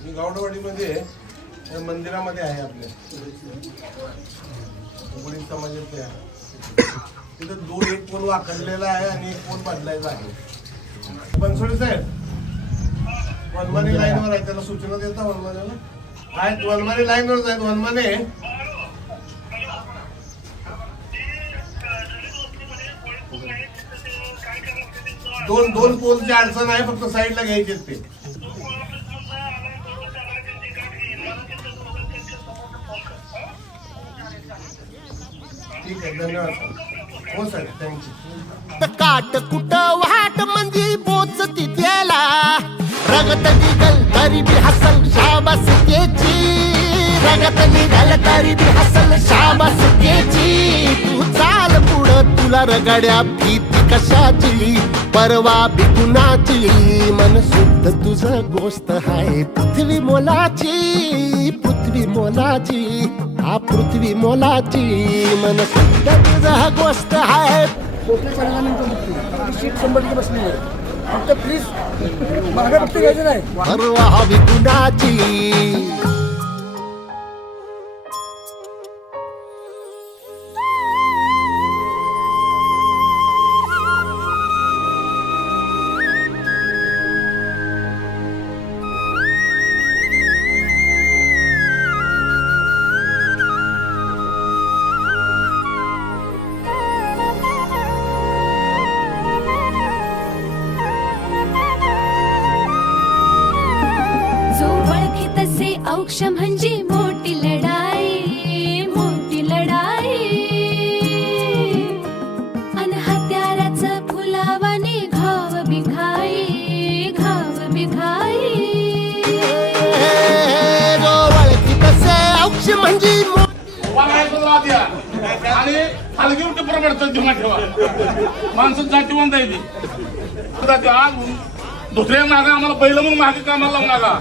मी गावडवाडीमध्ये मंदिरामध्ये आहे आपल्या तिथं दोन एक पोल वाकडलेला आहे आणि एक पोल बदलायचा आहे. बनसोडे साहेब वनमाने लाईनवर आहे त्याला सूचना देता वनमानेला आहेत वनमाने लाईनवरच आहेत वनमाने दोन दोन पोलची अडचण आहे फक्त साईडला घ्यायचे ते. ठीक आहे धन्यवाद हो सर थँक्यू काट कुट वाट म्हणजे पोच तिथेला. रगत निघल तरी बी हसल शाबास त्याची रगत निघल तरी बी हसल शाबास त्याची तू चाल पुढं तुला रगड्या भीती कशाची? परवा बिकुणाची मन शुद्ध तुझं गोष्ट हाय. पृथ्वी मोलाची पृथ्वी मोलाची हा पृथ्वी मोलाची. मन शुद्ध तुझं गोष्ट हाय. शंभर टक्के बसली आहे फक्त प्लीज मागे फक्त घ्यायचं नाही. परवा विकुणाची जो औक्ष म्हणजे मोठी लढाई मोठी लढाई. अन हत्याराचं फुलावाने घाव बिघाई घाव बिघाई. औक्ष म्हणजे आणि हलगी परवडतं जेव्हा ठेवा. माणसं जातीवंत आहे ती. आज दुसऱ्या मागा आम्हाला पहिलं म्हणून मागे कामाला लावून लागा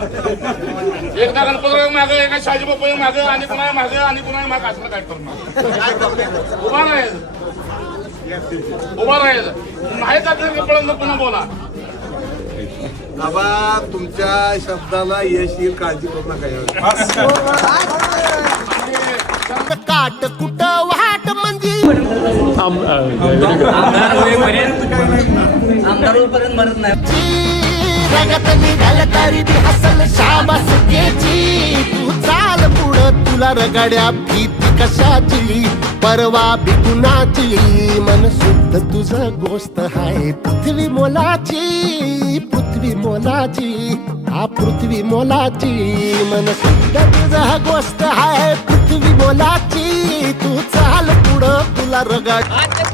एकदा गणपती मागे एका शाजी बापा मागे आणि कुणा मागे आणि कुणा मागे असं काय करणार उभा राहायचं उभा राहायचं नाही का पळून पुन्हा बोला. बाबा तुमच्या शब्दाला यश येईल काळजी करू नका. काट कुट वाट म्हणजे? आमदार होईपर्यंत आमदार होईपर्यंत मरत नाही. रगत निघाल तरी बी हसल शाबास त्याची तू चाल पुढं तुला रगाड्या भीती कशाची? परवा बिकुणाची मन शुद्ध तुझं गोष्ट हाय पृथ्वी मोलाची पृथ्वी मोलाची हा पृथ्वी मोलाची. मन शुद्ध तुझं गोष्ट हाय पृथ्वी मोलाची. तू चाल पुढं तुला रगड